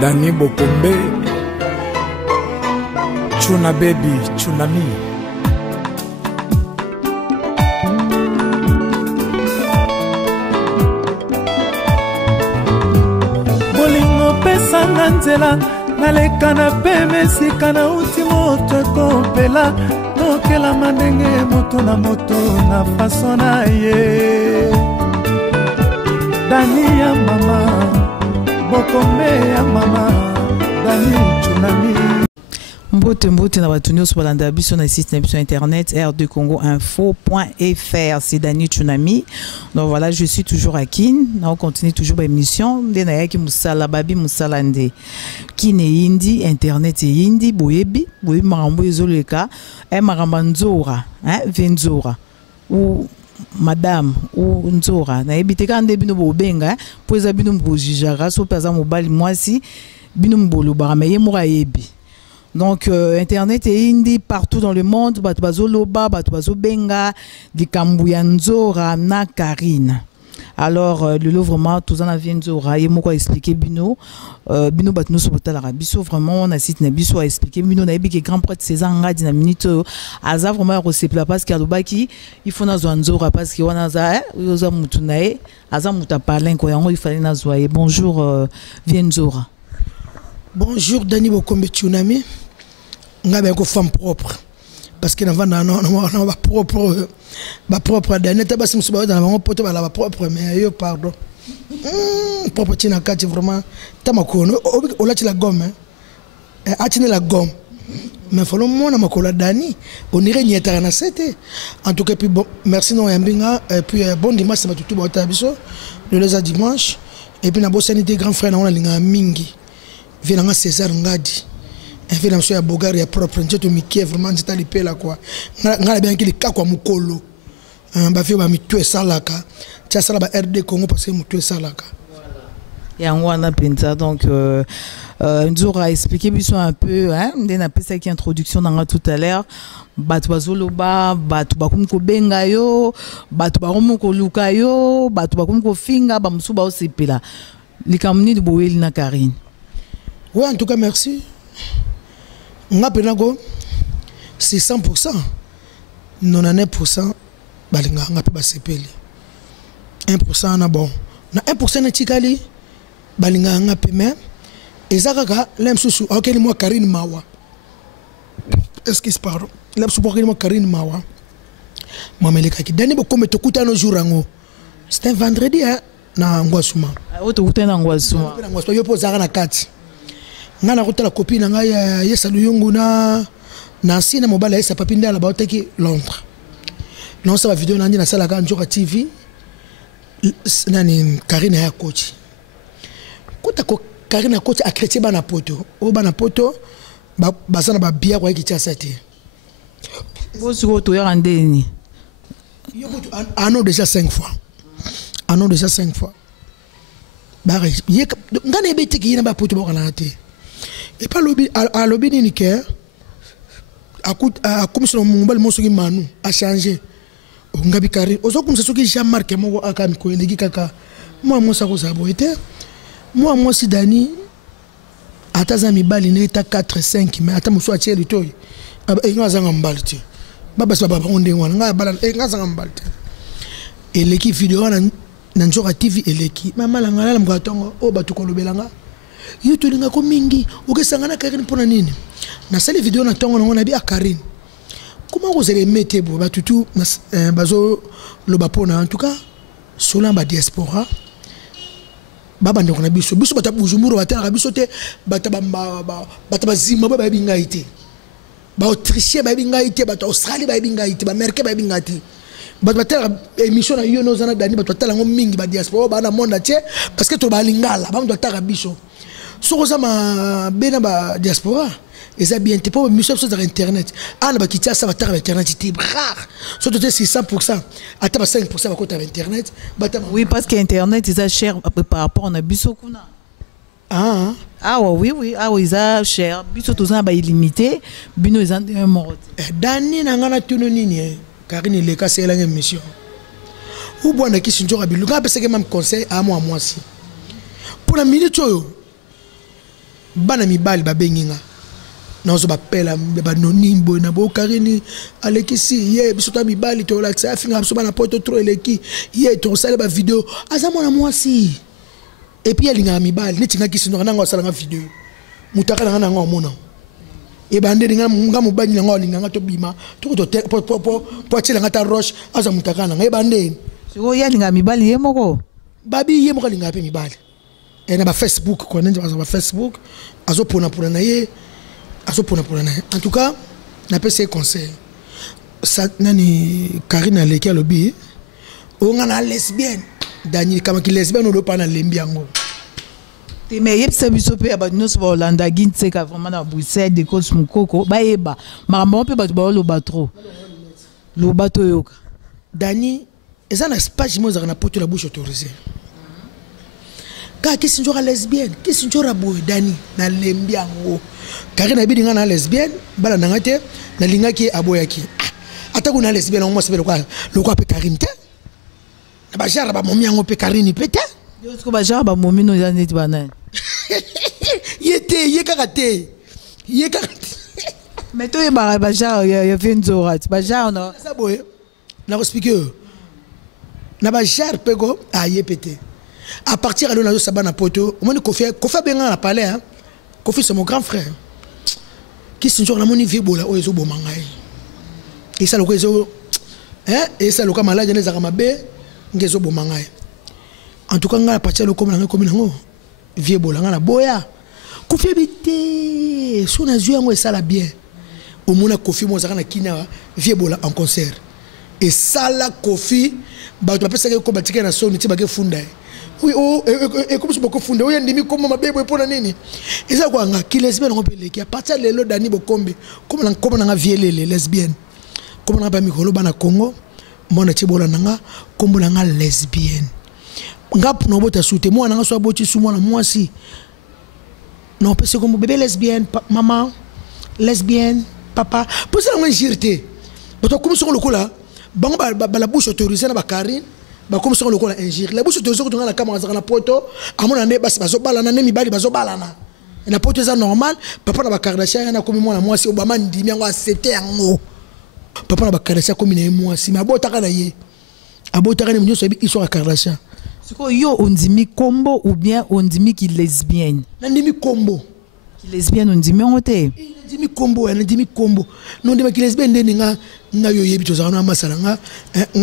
Dani Bokombe, Chuna Baby, Tsunami. Bolingo pesanga nzela naleka na pe mesika na uti moto ekopela tokela mandenge moto na faso na ye. Dani ya mama Bokombe ya mama Dani Tsunami. Mbote na batuni oso balanda biso na site na biso internet r2congoinfo.fr. C'est Dani Tsunami. Donc voilà, je suis toujours à Kin. On continue toujours l'émission. Ndena yaki musala babi musala nde. Kin e hindi, internet e hindi, boyebi marambo ezoleka, maramba nzora, venzora. Ou madame ou nzora na ebiteka nde bino bobenga po eza bino mbojijara so peza mobali mwasi bino mboloba mais ye mora yebi. Donc internet est indi partout dans le monde, batu bazoloba batu bazobenga likambu ya nzora na Karine. Alors le lot vraiment tous en avien nzora ye moko expliquer bino bino batu no sobota la biso vraiment on a site na biso a expliquer bino na yebi que grand prêtre César ngadi na minute aza vraiment recepla parce que alobaki il faut na zo nzora parce que wana za yoza mutu nae aza muta parler ko yango il fallait na zo. Bonjour vien nzora. Bonjour Dani Bokombe Tsunami. Ngabe ko femme propre parce que na propre Dani tabasi musuba dans mon poto ba propre mais yo pardon. Propre tina kati vraiment tamakono olati la gomme atine la gomme mais faut le monde makola Dani on irait nieta na sete. En tout cas puis bon merci non yambinga et puis bon dimanche ça va tout ba tabiso le les dimanche et puis na bosani des grands frères na on linga mingi Vilanga César ngadi vile mso ya Bogari ya propre njeto mikie vraiment nzita lipela kwa ngala bien kili kakwa mukolo ba fio ba mitwe salaka tia sala ba RD Congo parce que mitwe salaka ya ngwana penza. Donc Nzora a expliqué biso un peu ndena a pesa qui introduction dans tout à l'heure batu bazoloba batu bakumko benga yo batu bakumko luka yo batu bakumko finga ba musuba osepela likamni de boeli na Karine. Oui, en tout cas, merci. C'est 100%. 99%, balinga ngapi basepeli. 1% na bon. Na 1% na tikali balinga ngapi mais ezaka lemsusu okeli moi Karine Mawa. Est-ce qu'il se parle? Lemsusu okeli moi Karine Mawa. Mameleka ki Dani Bokombe tokuta no jour ngo. C'était un vendredi na Ngwasuma. Oto kuta na Ngwasuma. Na Ngwasuma yo pozaka na kati. Ngana kota la copine nga ya Yesa Luyungu na sina mobile Yesa papinda la baoteki Londres. Non ça va vidéo nandi na sala ka Njoka TV. Nani Karine ya coach. Kota ko Karine ya coach akreti bana poto. O bana poto basana ba bia kwa kitia sate. Bosu to ya ndeni. Yo botu ano déjà 5 fois. Ano déjà 5 fois. Bare ye ngana ebetiki ina ba poto bokana te. Et pas lobby à lobby ni que à comme sur mon mobile mon soki manu a changé ngabi Karine ozo comme ça soki Jean-Marc mo akami ko ndiki kaka moi ça ko ça boité moi si Dani ataza mibali ne ta 4 5 mais ata muso atie litoyi ngazanga mbalti baba baba onde ngwana ngabala ngazanga mbalti eleki vidéo na Njoka TV eleki mama la ngala mgatongo o batukolobelanga yoto linga ko mingi okesanga na Karine pona nini na sali vidéo na tongo ngona bi a Karine comment vous allez mettre bo batutu bazo loba pona en tout cas sola ba diaspora baba ndeko na biso bata Bujumbura batala biso te bata Zimbabwe ba binga ite ba Autrichien ba binga ite ba Australie ba binga ite ba Américain ba binga ite batala émission na yo nozana Dani batala ngo mingi ba diaspora ba na monde entier parce que to ba lingala ba ndo taka biso so ma bena ba diaspora eza bien te pour mission sur internet ana ba kitia ça va tar internet c'est rare surtout c'est 100% ata ba 5% ba côté internet oui parce que internet ils cher par rapport na biso kuna oui ils a cher biso tous na ba illimité bino ils ont un mot Dani na ngana tuno nini Karine le cas c'est la mission ou bwana ki Njoka biluka parce que même conseil à moi si pour la minute bana mibali babenginga nazo bapela banonimbo na bo Karine alekisi ye biso ta mibali to la ça finga biso bana poto trop eleki ye to sala ba vidéo aza mona mwasi et puis alinga mibali netinga kisino nanga sala nga vidéo mutaka nanga mona e bande nga mobani nanga alinga to bima to po tshela nga ta roche aza mutaka nanga e bande siko yalinga mibali ye moko babi ye moko alinga pe mibali et na ba Facebook ko nende ba Facebook azo pona na ye en tout cas n'a pas ces conseils ça nani Karine aleki alobi o ngana lesbienne Daniel kama ki lesbienne o lo pa na lembi yango te me yebisa biso pe ba nyonso ba Olanda gintse ka vraiment na Bruxelles de cause mukoko ba yeba makambo pe ba lo ba trop lo ba to yoka Dani eza na page mo za na poto la bouche autorisée ka kisi njora lesbienne kisi njora boy Dani na lembi yango Karine abi dinga na lesbienne bala nanga te na linga ki aboyaki ata kuna lesbienne on mo sebelo kwa pe Karine te na ba jara ba momi yango pe Karine pete yo sko ba jara ba momi no ya neti bana ye kakate mais to ye ba jara ya venzorat ba jara no ça boy na expliquer na ba jara pego aye pete à partir de là sabana poto on moni Kofi benga na parler hein Kofi c'est mon grand frère qui se joue la moni vie bola o ezo bomangai et ça le ko ezo hein et ça le ko malade ne zaka mabe ngezo bomangai en tout cas nga à partir de comme nango vie bola nga na boya Kofi bité so na zui yango ça la bien au mona Kofi mo zaka na kina vie bola en concert et ça la Kofi ba to pesa ko batika na so ni ti ba ke funda oui oh et comme je beaucoup fondé oui ndimi comme ma bébé pour nini et ça quoi nga ki lesbienne on peut les qui à partir de lo Dani Bokombe comme na vie les lesbiennes comme na ba mikolo bana Congo mona tibola nanga kombo na nga lesbienne ngap no bota soute moi nanga so boti su mona moi si non parce que comme bébé lesbienne maman lesbienne papa pour ça nga jirté boto comme sur le coup là bango ba la bouche autorisée na ba Karine ba comme ça on le connaît injure la bouche autorisée ko na caméra za na poto amona ne basi bazo balana ne mibali bazo balana na poto za normal papa na ba Kardashian na komi mwana mwasi obama ndimi yango accepter yango papa na ba Kardashian komi na mwasi ma botaka na ye abotaka ne mnyoso bi histoire Kardashian siko yo ondimi combo ou bien ondimi ki lesbienne na ndimi combo ki lesbienne ondimi ngote ndimi combo na ndimi combo non ndimi ki lesbienne ndeni nga yo yebi toza na masala nga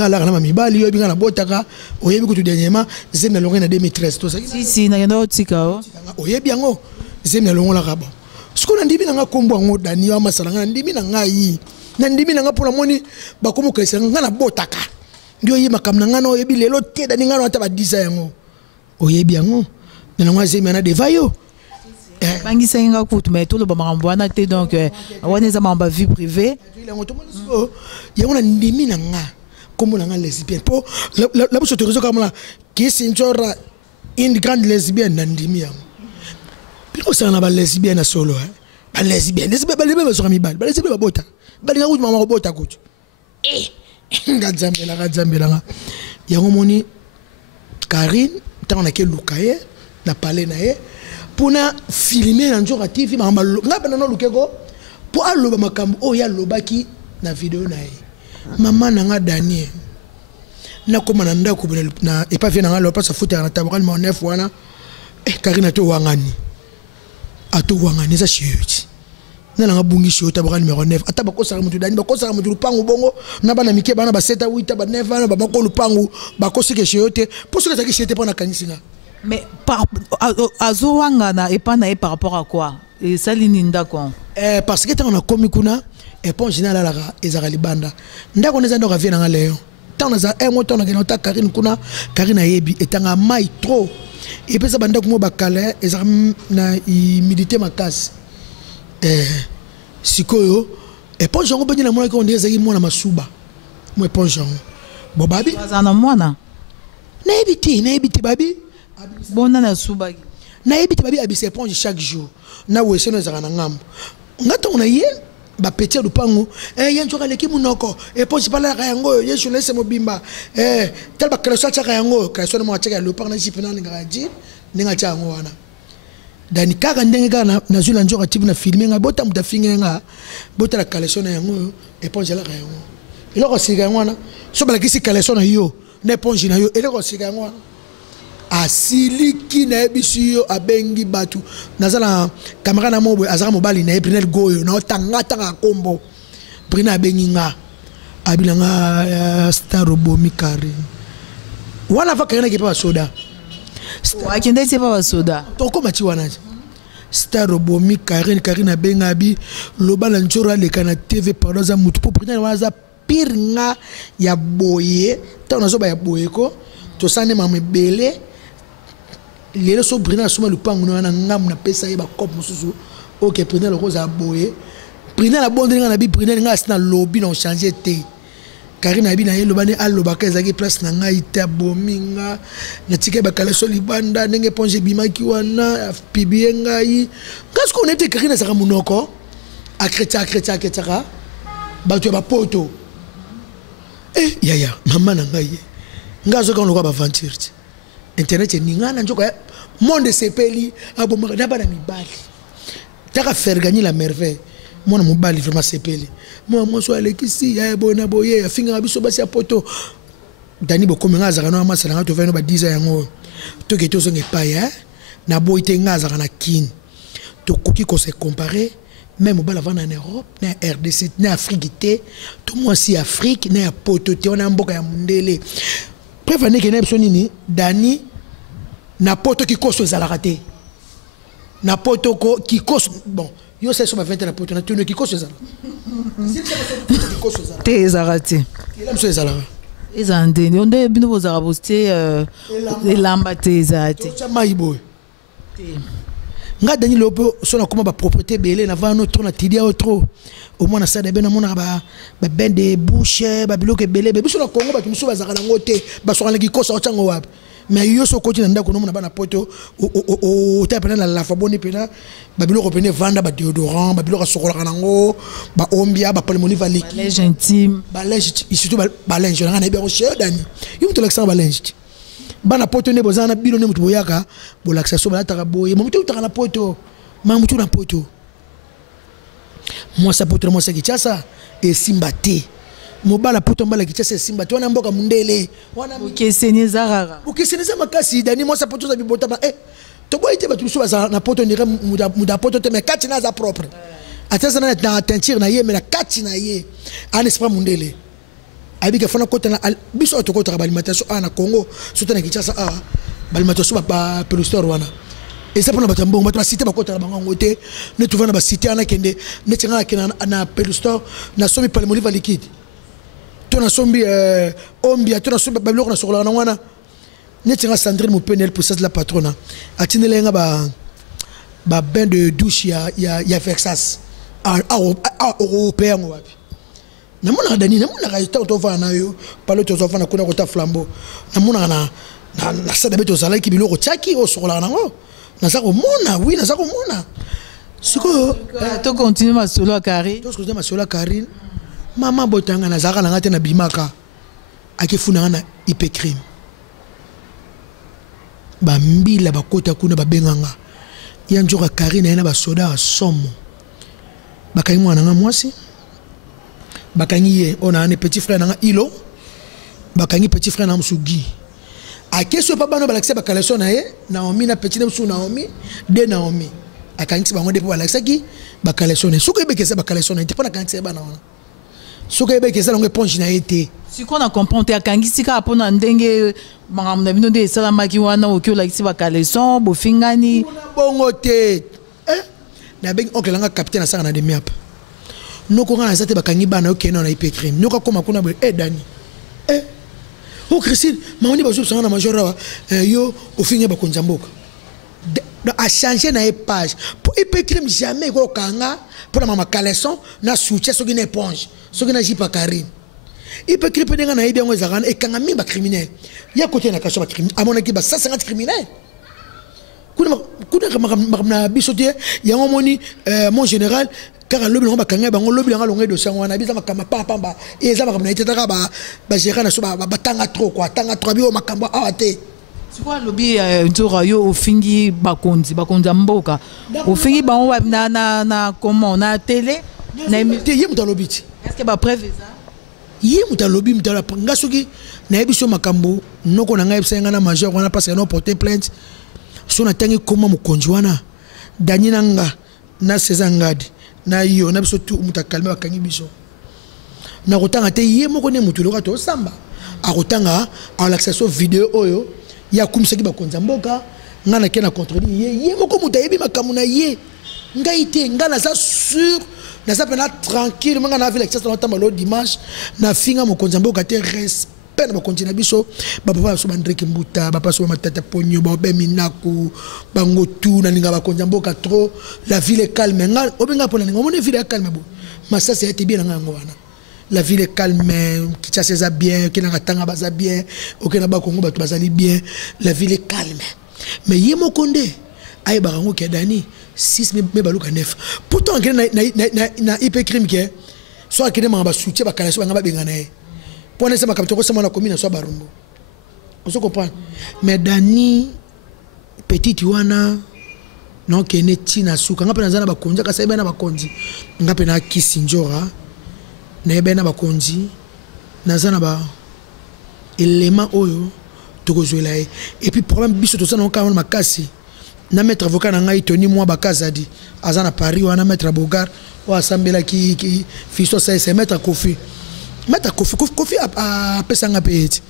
la na mibali yo binga na botaka oyebi kutu dernièrement zem na longa na 2013 to si na yenda otika o oyebi yango zem na longa la kabo siko na ndimi nga kombo ngo Dani wa masala nga ndimi na ngai na ndimi nga pour la moni ba komo kesa nga na botaka ndio yi makam na nga no oyebi lelo te Dani nga no ata ba 10 yango oyebi yango na nga zem na devayo bangi senga kutu mais tout le makambo wana te donc wana za mamba vie privée yango na ndimi na nga kombo na nga lesbienne po la bouche autorisée comme là qui c'est une grande lesbienne na ndimi yango pilo ça na ba lesbienne solo hein ba lesbienne ba lesbienne so mibali ba lesbienne ba bota ba linga kutu mama bota kutu ngadzambela nga yango moni Karine tant on a que lukaye na parler na ye pour na filmer na njoka TV ma ngaba na no lukeko pour aloba makambo o ya lobaki na vidéo na ye maman na nga Daniel na koma na ndako na et pas vient na lo pas sa foutre na tabakal ma neuf wana Karine to wangani za chiuti na nga bungi chiuti tabakal numéro 9 ata bakosa mutu Dani bakosa mutu lupango bongo na bana mike bana ba 7 8 ba 9 bana ba makolo lupango bakosi ke chiuti pour ce que ça qui chiuti pas na kanisi. Mais par Azowangana et pas par rapport à quoi? Et ça l'ininda quoi? Parce que tant on a commis kuna et pas en général la ezarali banda. Nda ko neza ndoka vient na Léon. Tant on a un moto na genota Karine kuna Karine ayebi et tanga mai trop. Et puis ça banda ko mo bakale ezar na imidité makasi. Sikoyo et pas jongo bani na mona ko ndeza ki mona masuba. Mo pas jongo. Bo babi. Azana mona. Na ebiti babi. Bona na suba na ebiti babi abise éponge chaque jour na wese no zaka na ngambo ngata on a ye ba petit lupango yanjoka leki munoko éponge pala ka yango yesu laisse mobimba talba kreso cha ka yango kreso mo cha ka lupango na jipina nga ji ninga cha yango wana Dani kaka ndenge kaka na zula njoka tibu na filmer nga bota muta finge nga bota la collection na yango éponge la yango eloko sika yango na so bala kisi collection na yo na éponge na yo eloko sika yango asiliki na ebisi yo abengi batu nazala kamera na mobo azaka mobali na Brunel Goyo na tanga kombo Brina abengi nga abilanga star robomi kari wana va kana ke pa soda akende se pa soda to ko mati wana star robomi Karine benga bi lobala njora le kana TV pendant za mutu po Brina waza pire nga ya boye ta na zoba ya boye ko to sane mame bele lelo so Brina soma lupangu na ngam na pesa ye ba kop mususu OK Brina le roza boye Brina la bonde nga na bi Brina nga sina lobby na changer te Karine abi na ye lobane alobaka ezaki place na ngai ta bominga na tike bakala so libanda ndenge ponje bimaki wana pibie ngai qu'est-ce qu'on était Karine saka munoko akreta batu ba poto yaya mama na ngai ngazo ka onoko ba aventure internet ni ngana njoko monde sepeli abomaka na bana mibali taka faire gagner la merveille mon mobile vraiment sepeli moi so alekisi ya bona boye afinga biso basi ya poto dani bokomi ngazaka no amasala ngato veno ba 10 yango to ke to zonge paya na boite ngazaka na kin to koki ko se comparer même bala vana en Europe na RDC na Afrique to moi si Afrique na poto te on a mboka ya mundele préfane ke na biso nini dani na poto ki koso ezalaka te na poto ko ki koso bon yo c'est sur ma 20 na poto na tuno ki koso ezalaka te ezarati il aime so ezalaka ezande onde bino bozara boste elamba te ezarati chama ibo nga dani lopo so na koma ba propriété belé na vano trop na tidia otro au moins na ça de ben mona ba ben de bouche ba biloke belé be biso na Congo ba tumuso bazaka na ngote ba so kana ki koso otsango wapi mais yo so koti na ndako no mona bana poto o ta pena la faboni pena ba biloko pena vanda ba déodorant ba biloko sokola nango ba ombia ba palmoni va liquide linge intime ba linge surtout ba linge na na be cher dani yo to l'accent ba linge bana poto ne bozana bilo ne mutu boyaka bolaksa so ba taka boye mutu utaka na poto mutu na poto moi ça poto moi ça kichasa et simbate mobala poto mbala kichasa simbate wana mboka mundele wana okeseni zarara okeseni za makasi dani moi ça poto za bibota ba to boyite ba tuso ba na poto ndire muda poto te me kati na za propre atasa na teinture na ye me na kati na ye an esprit mundele abika fana kota na biso to kota ba alimentation na Congo surtout na Kinshasa ba alimentation ba pelustor wana et ça pour na batambo ba cité ba kota na bango ngote ne tu vana ba cité ana kende ne tinga na pelustor na somi palmolive liquide to na sombi ombia to na sombi ba biloko na sokola na wana ne tinga Sandrine Mupenel pour ça la patrona atinele nga ba bain de douche ya Texas européen wapi namona dani namona ka ita to vana yo palo to zo vana kuna ko ta flambeau namona na sada beto zala ki biloko chaki o sokola nango na sako mona oui na sako mona siko to continue ma solo à Karine to continue ma solo à Karine mama botanga na zaka na ngate na bimaka akifuna na IP crime ba mbila bakota kuna babenganga ya njoka Karine na ba soda somo bakanyi mwana nga mwasi bakanyi ye on a un petit frère na ilo bakanyi petit frère na msugi akeso papa no balakisa bakaleso na ye Naomi na petit na msu Naomi de Naomi akanyi bango de balakisa ki bakaleso na suko ebekesa bakaleso na te pona kanyi bana wana suko ebekesa longe ponji na été si qu'on a comprendre akanyi sika apona ndenge makamna bino de salamaki wana okyo lakisi bakaleso bofingani bongo te na bengi onkelanga capitaine asanga na demiap noko ngana zate bakangi bana okena na IP crime noko koma kuna bo dani o Christine maoni bazo sanga na majora yo ofinge ba konjamboka a changer na page pour IP crime jamais ko kanga pour na mama caleçon na soutien soki na éponge soki na jipa Karine IP crime penga na ibi ngo zakana e kanga mi ba criminel ya côté na kaso ba criminel amona ki ba 150 criminel kuna na bisote ya ngomoni mon général car lobi ngo bakanga bango lobi nga longe do sango na biza makamba pamba eza makamba na itata ba gérant na so ba tanga trop quoi tanga trop bio makamba awate Tu vois lobby yo ofingi bakonzi mboka. Ofingi bango na comment na télé na yé muta lobby. Est-ce que ba preuve ça? Yé muta lobby muta la ngasoki na ebiso makambo noko na ngai psenga na major wana parce que no porter plainte. So na tangi koma mukonzi wana. Dani nanga na Sezangadi na yo na biso tu muta kalme bakangi biso. Na kotanga te yé moko ne mutu loka to samba. A kotanga a l'accession vidéo oyo ya kumseki bakonza mboka ngana kena contredire yé moko muta yebi makamuna yé ngai te ngana ça sûr na ça pena tranquille manga na vu l'accession na tamalo dimanche na finga mokonza mboka te respect na bakonzi na biso ba papa so bandreki mbuta ba papa so matata ponyo ba be minaku bango tu na ninga bakonza mboka trop la ville est calme nga obenga pona ninga mone ville est calme bo massa c'est été bien nga ngwana. La ville est calme, Kinshasa c'est bien, Kinakatanga baza bien, Okena Bakongo batu bazali bien, la ville est calme. Mais Yemo Konde, aïe barango qui a dani 6 mais baluka 9. Pourtant na IP crime qui soit qui demande soutien bakala so ngaba bengana. Pour ne sama kapitoko sama na commune so barumbo. On se comprend. Mais dani petite wana non kene tina suka ngapa na zana bakonja ka saiba na bakonzi. Ngapa na kisinjora. Na bakonzi nazana ba élément oyo tokozwela et puis problème biso to sana on makasi na maître avocat na ngai Tony moi bakazadi azana Paris wana maître Bogar o asambela ki fiso c'est maître Kofi a pesanga pete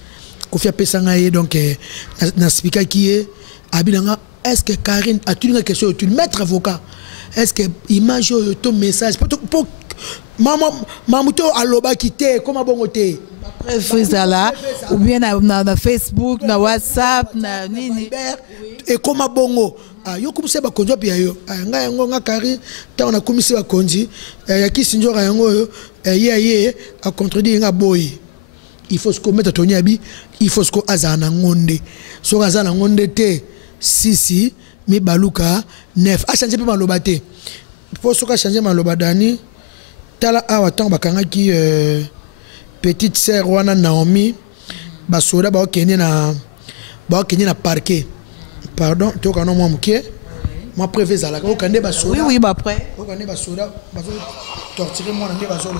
Kofi a pesanga et donc na speaker qui est abinanga est-ce que Karine a tu une question tu maître avocat est-ce que image ton message pour Mamuto aloba kité comment bongoté là ou bien na Facebook na WhatsApp na nini et comment bongo yo kumse ba konjo pia yo nga yango nga kari ta on a commisé ba konji ya kisinjora yango yo ye a contredire nga boy il faut se commettre Tony Abi il faut se ko azana ngonde so azana ngonde te si mi baluka 9 a changer pe maloba te faut so ka changer maloba dani tala awa tant bakanga ki petite sœur wana Naomi basoda ba okene na parquet pardon to kana mo muke moi prévé za la ko kande basoda oui ba après ko kande basoda bazo torturer moi na bazo le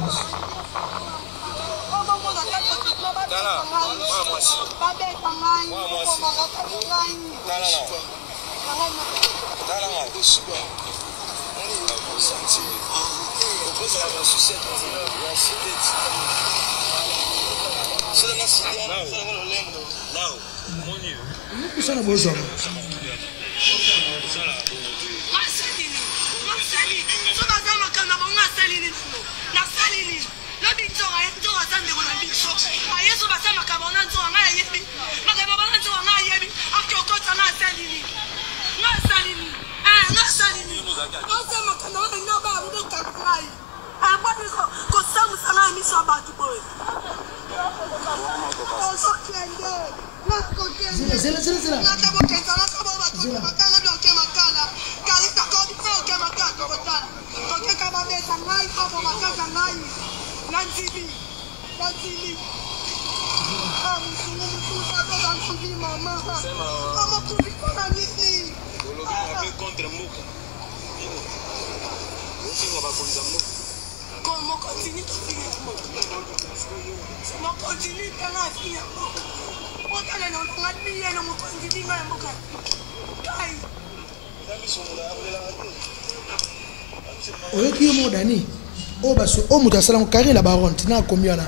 o muta sala carré la baronne tina combien là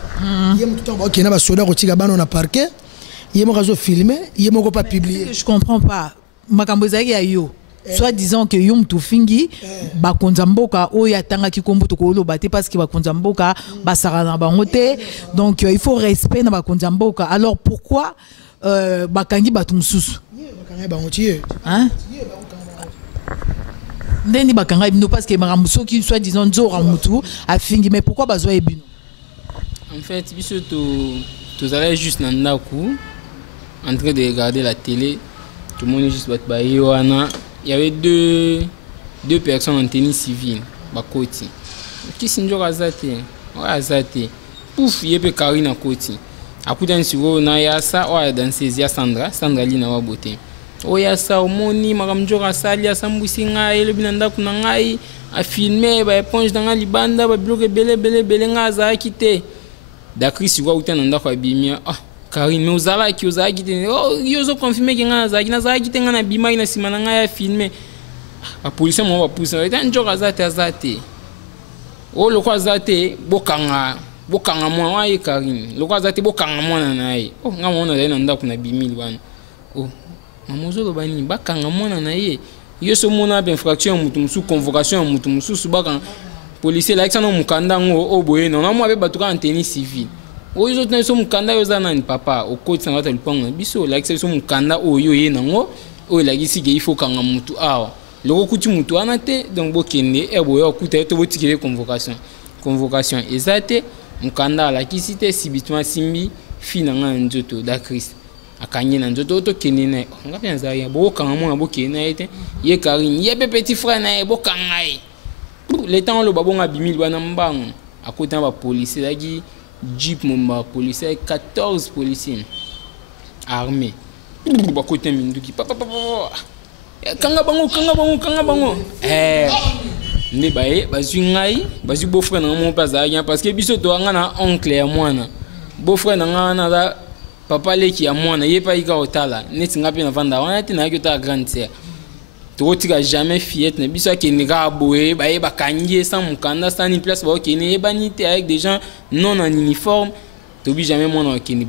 yem tout temps OK na ba soda ko tika bano na parquet yem ko filmer yem ko pas publier. Je comprends pas makambo zaki ya yo soit disant que yo mutu fingi ba konzamboka o ya tanga ki kombo to ko lo baté parce que ba konzamboka ba sarana bango te donc il faut respect na ba konzamboka alors pourquoi ba kangi ba tumsusu ba kangi bango tie hein ndeni bakanga bino parce que marambuso qui soit disant nzora mutu a fingi mais pourquoi bazo ebino en fait biso to allait juste na ndaku en train de regarder la télé tout le monde juste bat wana il y avait deux personnes en tenue civile bakoti qui sinjora azate ouais azate pouf yepe Karine à côté akuta nsiko na ya sa o ya danseuse ya Sandra lina wa beauté o ya sa omoni makamjora sali asambusi ngai le binanda kuna ngai a filmer ba éponge dans libanda ba bloquer belé nga za kité dakri siko utana ndako abimia Karine mais ozala kité yozo confirmer que nga za kité nga na bima ina simana nga ya filmer a police mo ba poussa eta njora zate o lo kwa zate bokanga mwa wa ye Karine lo kwa zate bokanga mwana na ye nga mwana na ndako na bimili bana mamozo lo bani bakanga mwana na ye yo so mona ba infraction mutu musu convocation mutu musu subaka policier la exana mukanda ngo boye non mo abe batuka en tennis civil o yo so mukanda yo zana ni papa o ko tsanga ta lupango biso la exana mukanda o yo ye nango o la gisi ge ifo kanga mutu awa loko kuti mutu ana te donc bokende boye okuta to botikele convocation ezate mukanda la kisite sibitement simbi fina nga njoto da Christ akanye na njoto to kenena ngapi nza ya bokanga mona bokena ete ye Karine ye petit frère na ye bokanga ye le temps lo babonga bimili bana mbango akota ba police lagi jeep momba police 14 policiers armés bakota minduki papa kanga bango ne baye bazwi ngai bazwi beau frère na mo paza parce que biso to nga na oncle ya mwana beau frère na nga na papa leki ya mwana ye pa ika otala neti ngapi na vanda wana te na yota grande sœur to tika jamais fillette na biso ke nika boye baye bakangie sans mukanda sans ni place ba ke ne banité avec des gens non en uniforme to bi jamais mwana ke ni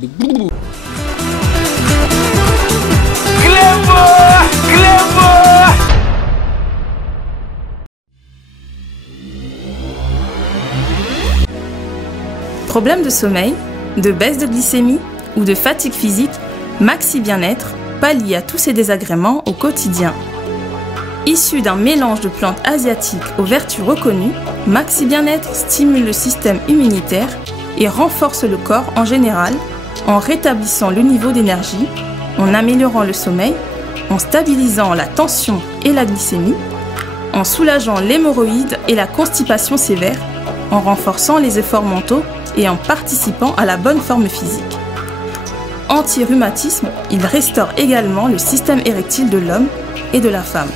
Problème de sommeil, de baisse de glycémie ou de fatigue physique, Maxi Bien-être pallie à tous ces désagréments au quotidien. Issu d'un mélange de plantes asiatiques aux vertus reconnues, Maxi Bien-être stimule le système immunitaire et renforce le corps en général en rétablissant le niveau d'énergie, en améliorant le sommeil, en stabilisant la tension et la glycémie, en soulageant l'hémorroïde et la constipation sévère, en renforçant les efforts mentaux et en participant à la bonne forme physique. Anti-rhumatisme, il restaure également le système érectile de l'homme et de la femme.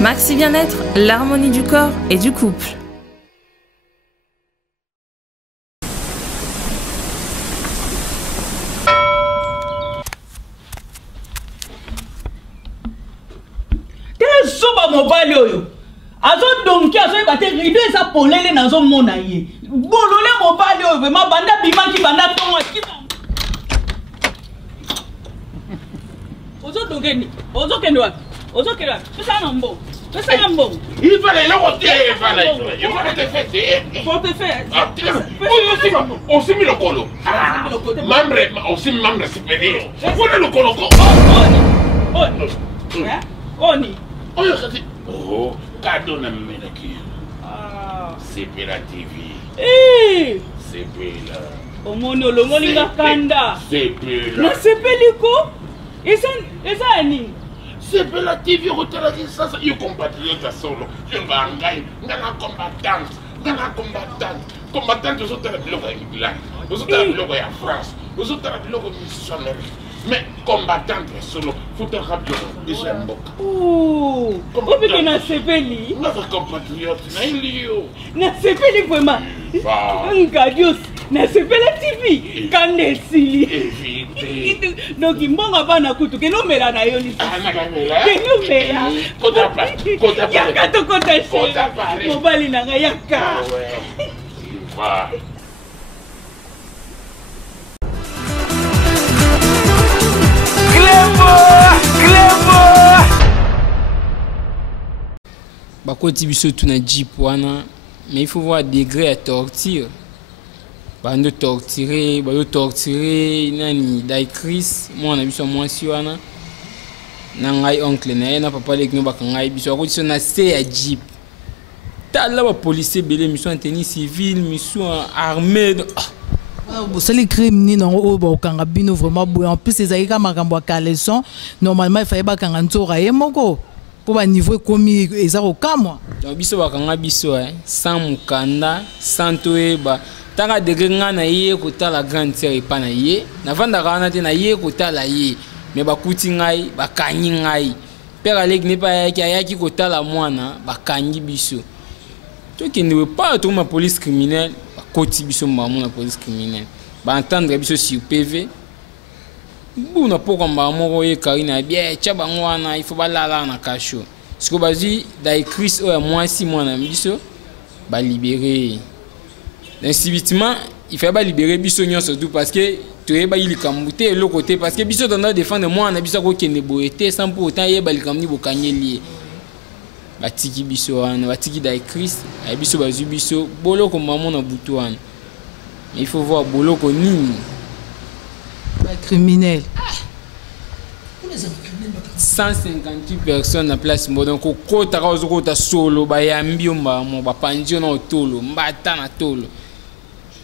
Maxi Bien-être, l'harmonie du corps et du couple. Mobile oyo azo donki azo ebate rido eza polele nazo mona ye bolole mobile oyo vraiment banda bimaki banda tongo akima ozo dongeni ozo kende wapi pesa na mbo il fallait le côté il fallait te faire pour te faire aussi mis le colo membre aussi membre supérieur on le colo oni oh, cadeau na menaki. C'est la TV. C'est là. Au mono lo molinga kanda. C'est là. Na sepeliko. Esa ni. C'est la TV rotala ça yo compatriote solo. Je ngangai, ngana combattant. Combattant aux autres blocs à Iblan. Aux autres blocs à France. Aux autres blocs missionnaires. Mais combattant solo, faut te rappeler déjà un bok. Oh, on peut que na sepeli. Notre compatriote, na ilio. Na sepeli vraiment. Ngadios, na sepeli TV. Kanesili. Éviter. Donc imbonga bana kutu ke no mela na yo ni. Ah na kamela. Ke no mela. Kota pa. Yaka to kota. Kota pa. Mobali na nga yaka. Ouais. Va. Bakoti biso tuna jeep wana mais il faut voir degré à torture bando torturer nani dai Chris moi na biso moi si wana na ngai oncle na papa lek no bakangai biso akoti so na se ya jeep tala ba policier belé mission en tennis civil mission armée bosali crime ni nango oyo bakanga bino vraiment boye en plus ezali ka makambo ya kaleson normalement il fallait bakanga nzoka ye moko pour ba niveau komi eza kokamwa donc biso bakanga biso sans mukanda sans toyeba tanga degré nga na ye kotala grande sœur epa na ye navandaka wana te na ye kotala ye me bakuti ngai bakangi ngai père aleki ne pa ayaki kotala mwana bakangi biso tokende pa tokoma police criminelle bakoti biso mbamo na police criminelle baentendre biso sur PV buna poko mbamo ye karina bien tya bango wana il faut balala na kasho siko bazwi daikris oyo mwasi mwana biso balibéré subitement il fallait libérer biso nyonso tout parce que tu es baili kambuté le côté parce que biso tanda défendre moi na biso ko kende boete sans pour autant ye bali kamni bokanyeli batiki biso wana batiki dai Christ ay biso bazu biso boloko maman na butu wana il faut voir boloko nini criminel 158 personnes na place modon ko kota ka ozokota solo bayambi mbamo bapandio na otolo mbata na tolo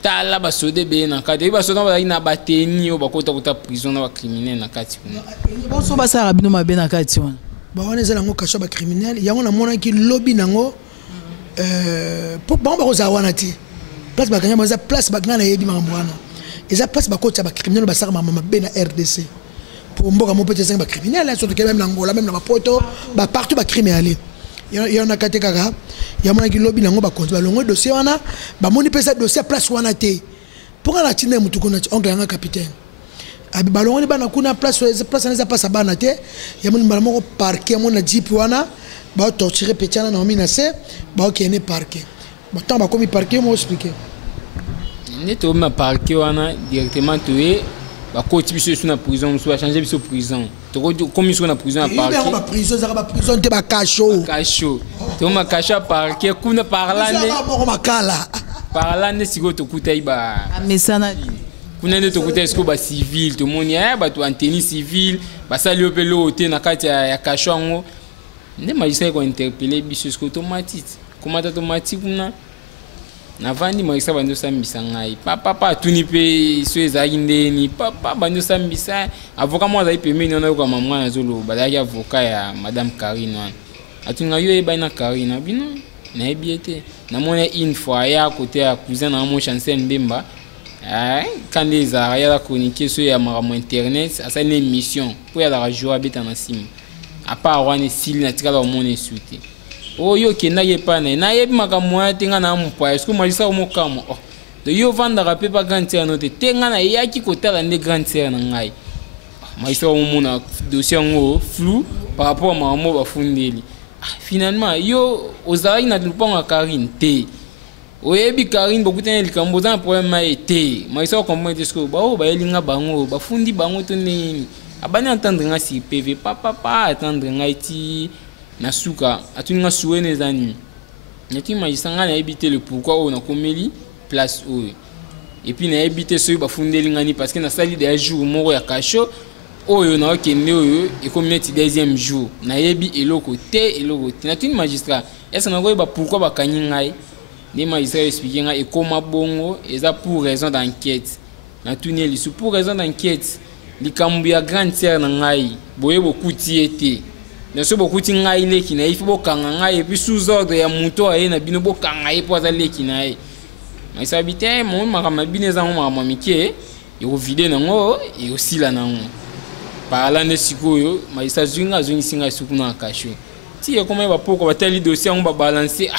tala basode be na kati basode ba ina bateni o bakota kota prison na ba criminel na kati kuna bonso basara bino mabe na kati wana ba wana ezala ngo kasho ba criminel yango na mona ki lobby nango po ba ba koza wana ti place ba kanya maza place ba ngana yebi mambo wana eza place ba kota ba criminel basara mama be na RDC pour mboka mo peut-être ba criminel surtout que même na Angola même na ba poto ba partout ba criminel yana kate kaka ya mona ki lobby nango ba konti ba longo dossier wana ba moni pesa dossier place wana te pour na tine mutu kona oncle yanga capitaine abi ba longo ba na kuna place na pas bana te ya moni ba moko parquet mona jeep wana ba torturer petana na mina se ba kene parquet ba temps ba komi parquet mo expliquer ne to ma parquet wana directement tué ba koti biso sur na prison so changer biso prison to comme sur na prison à parquet ba prison te ba cacho to ma cacho parquet kuna parlane siko to kutai ba mesana kuna ne to kutai siko ba civil to moni ba to anteni civil ba sali opelo te na kati ya cacho ngo ne magistrat ko interpeller biso siko automatique kuna na vandi magistrat bando sambisa ngai papa tuni pe so ezaki ndeni papa bando sambisa avocat moi azali pembeni wana ko mama na zolo badaki avocat ya madame Karine wana atunga yo e baina Karine bino na ebiete na mona une fois ya côté ya cousin na mon Chancel Mbemba quand les araya la chronique so ya mama internet asa une émission pour ya la joie beta na sim à part wana sili na tikala mon insulté oyo kenda ye pana na yebi makamwa tenga na mpa est-ce que magistrat omokamo de yo vanda rapé pas grand sœur note tenga na yaki kotala ne grand sœur na ngai magistrat omona dossier ngo flou par rapport à mamo bafundeli finalement yo ozali na lupango Karine te oyebi Karine bokutana likambo za problème été magistrat comprendre est-ce que ba o ba elinga bango bafundi bango to nini abani entendre nga si PV papa attendre nga ti na suka atuninga suene zani neti magistrat na éviter le pourquoi on a komeli place o et puis na éviter ceux ba fundeli ngani parce que na sali des jours moko ya kasho oyo na okende oyo e community deuxième jour na yebi eloko te na tuni magistrat est-ce na ko ba pourquoi ba kanyi ngai ni magistrat expliquer nga e koma bongo eza pour raison d'enquête na tuni li pour raison d'enquête likambu ya grande sœur na ngai boye bokuti ete na so bokuti ngai leki na ifi bokanga ngai et puis sous ordre ya muto aye na bino bokanga ye po za leki na ye mais ça habite mon makama bine za mo makama mike e ko vide nango e osila nango parla ne sikoyo mais ça zunga singa suku na kasho ti e comme ba poko ba teli dossier on ba balancer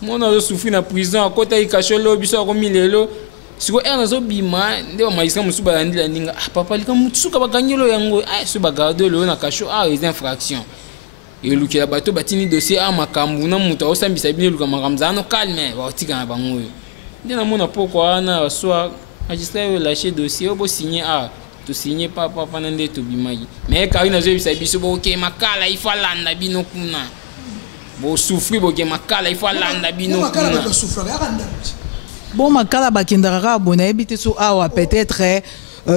mon a souffrir na prison akota i kasho lo biso ko milelo siko ena zo bima nde ba magistrat musu ba ndila ndinga papa lika mutsuka ba ganyelo yango so ba garder lo na kasho les infractions et luki la bateau batini dossier makambu na muta osambisa bine luka makamzano calme ba otika na bango nde na mona poko ana soir magistrat yo lâcher dossier obo signer to signer papa nande to bimagi mais Karine zo bisa biso bo ke makala il faut landa bino kuna bo souffrir bo ke makala il faut landa bino kuna bon makala bakendaka bona ebite so awa peut-être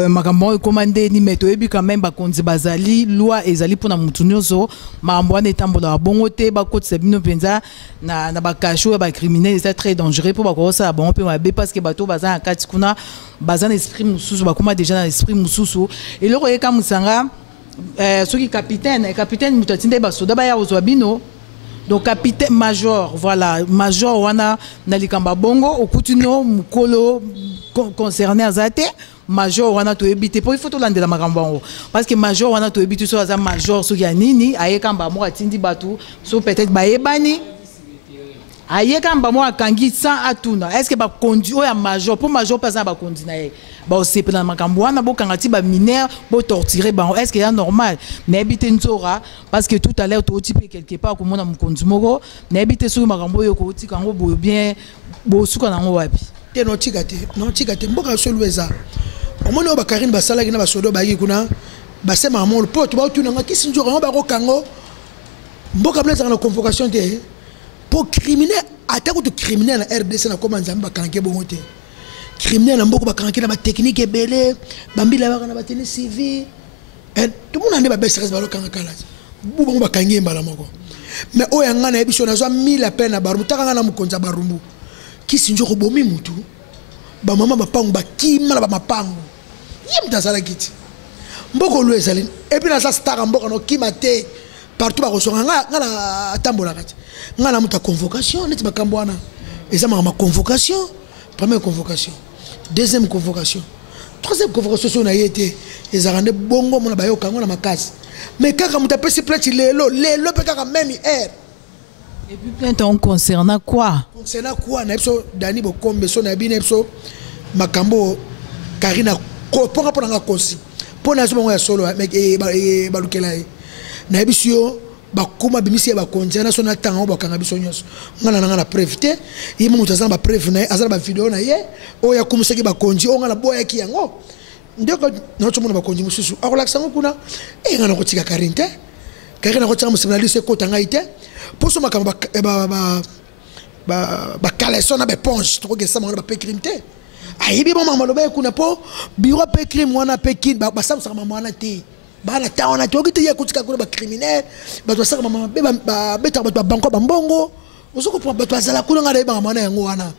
makambo commandé ni meto ebi quand même bakonzi bazali loi ezali pona mutu nyonso makambo wana etambola bongo te bakotisa bino penza na bakasho ba criminel c'est très dangereux pour bakosa bon pe mabe parce que bato baza na kati kuna baza na esprit mususu bakoma déjà na esprit mususu et loko yeka musanga soki capitaine mutu atinde basoda ba ya ozwa bino donc capitaine major voilà major wana na likamba bongo okutino mukolo concerné azate major wana to ebité pour il faut to landela makambo parce que major wana to ebité so aza major so ya nini ayekamba mo atindi batu so peut-être bayebani ayekamba mo akangi sans atuna est-ce que ba conduit ya major pour major pas ba conduit na ye ba osepela makambo wana bo kangati ba mineur bo torturer ba est-ce que c'est normal na ebité nzora parce que tout à l'heure to type quelque part comme na mukonzi moko na ebité so makambo yo ko tika ngo bo bien bo suka na ngo wapi te no tika te mboka solweza omoni o bakarine basalaki na basodo baki kuna basema amolo po to ba tuna ngaki sinjora ngo ba ko kango mboka blaza na convocation te pour criminel attaque de criminel na RDC na comment nzamba kanke bongote criminel na mboko bakanke na ba technique ebele bambila baka na ba tennis civil et tout le monde ande ba bese ba lokanga kala bu bongo bakange mbala moko mais o yanga na ebiso na zo 1000 peine na barumu takanga na mukonza barumbu kisinjo ko bomi mutu ba mama bapangu bakima na ba mapangu yimta sala kiti mboko lo ezali et puis na sa star mboka no kimate partout ba kosonga ngala tambola kati ngala muta convocation neti makambo wana eza ma convocation première convocation deuxième convocation troisième convocation na yete ezarande bongo mona bayo kango na makasi mais kaka muta pesi plate lelo pe kaka même air et puis plainte on concernant quoi na episo Dani Bokombe so na bine episo makambo Karina ko ponga pona kosi pona so bongo ya solo mais balukela na ebisio bakuma bimisi ba konjana so na tango bakanga biso nyonso ngana na preuve te yimo mutazana ba preuve na azala ba video na ye o ya kumuseki ba konji o ngana boya ki yango ndeko na tso mona ba konji mususu akolakisa ngukuna ngana ko tika karinte karina ko tsanga musibala lise ko tanga ite poso makamba ba kaleso na be ponche to ko gesa mona ba pe crime te ayibi bo mama lobe kuna po biro pe crime wana pe kid ba samsa mama wana te bana taona to kiti yakutika kuna ba criminel ba to saka mama be ba beta ba banko ba mbongo uzoko po ba to azala kuna ngara ba mama na yango wana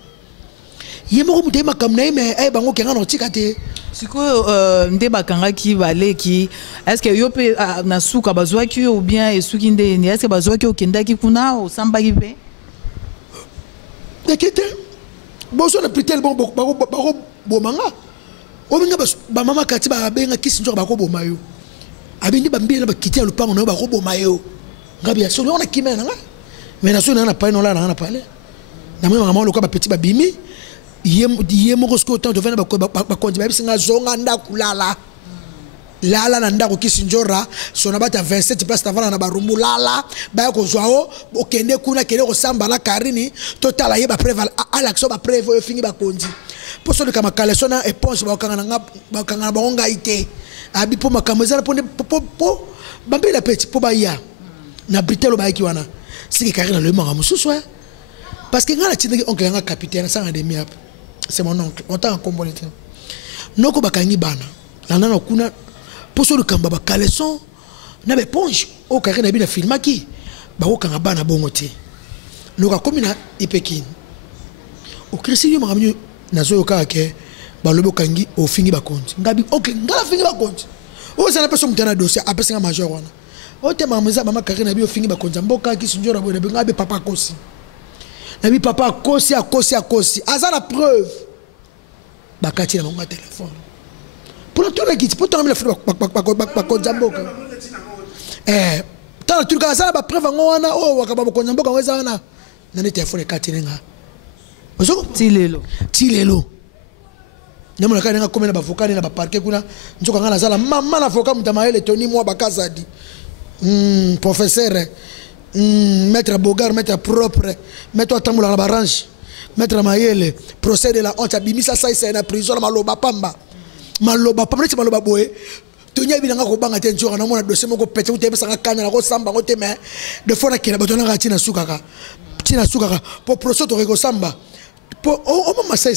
yemo ko mutema kamna ime ay bango kenga no tika te siko nde bakanga ki baleki est-ce que yo pe na suka bazwa ki ou bien esuki nde ni est-ce que bazwa ki okenda ki kuna o samba ki pe dekete bozo na pritel bon bo manga o binga ba mama kati ba benga kisinjo ba ko bo mayo abindi bambie na bakiti ya lupango na ba ko bo mayo ngabi ya solo na kimena nga mais na so na pa no la na pale na mwe mama loka ba petit ba bimi yemo ko sko temps de vena ba konji ba bisinga zonga nda kulala lala na ndako kisinjora so na bata 27 place tavana na barumbu lala ba ko zwao okende kuna kende ko samba na karini total ye ba preuve ala so ba preuve yo fingi ba konji poso de kama kale so na éponge ba kanga ba onga ite abi po makamazana po bambe la petit po ba ya na britelo ba ki wana siki karina le manga mususu parce que ngala tindaki oncle nga capitaine sanga de miap c'est mon oncle on t'a combolé noko bakangi bana nana na kuna poso de kamba ba caleçon na be ponche o karina bina filmaki ba ko kanga bana bongo te noka komina ipekin o krisi yo makamyo nazo yoka balobo kangi o fingi ba konti ngabi okay ngala fingi ba konti o sana peso mutana dossier apesa nga major wana o te mama karina bi o fingi ba konti mboka kisinjora bo na ngabe papa kosi na bi papa kosi aza la preuve bakati na monga téléphone pour tout le kit pour tomber la fleur ba konti mboka tala tulika aza ba preuve ngwana o wakaba ba konti mboka weza wana na ne téléphone kati nga ozoko tilelo nyamona kana nga komena bavokani na baparke kuna nzoka nga nazala mama na avocat mutamaele Tony mwa bakazadi professeur maître Bogar maître propre maître Tambola na barange maître Mayele procès de la honte bimisa ça na prison maloba pamba neti maloba boye tonya bi nga ko banga te nzoka na mona dossier moko pete utebesa nga kanya na ko samba ngo te mais de fois na kila batona nga tina sukaka pour procès to ko samba pour o mama ça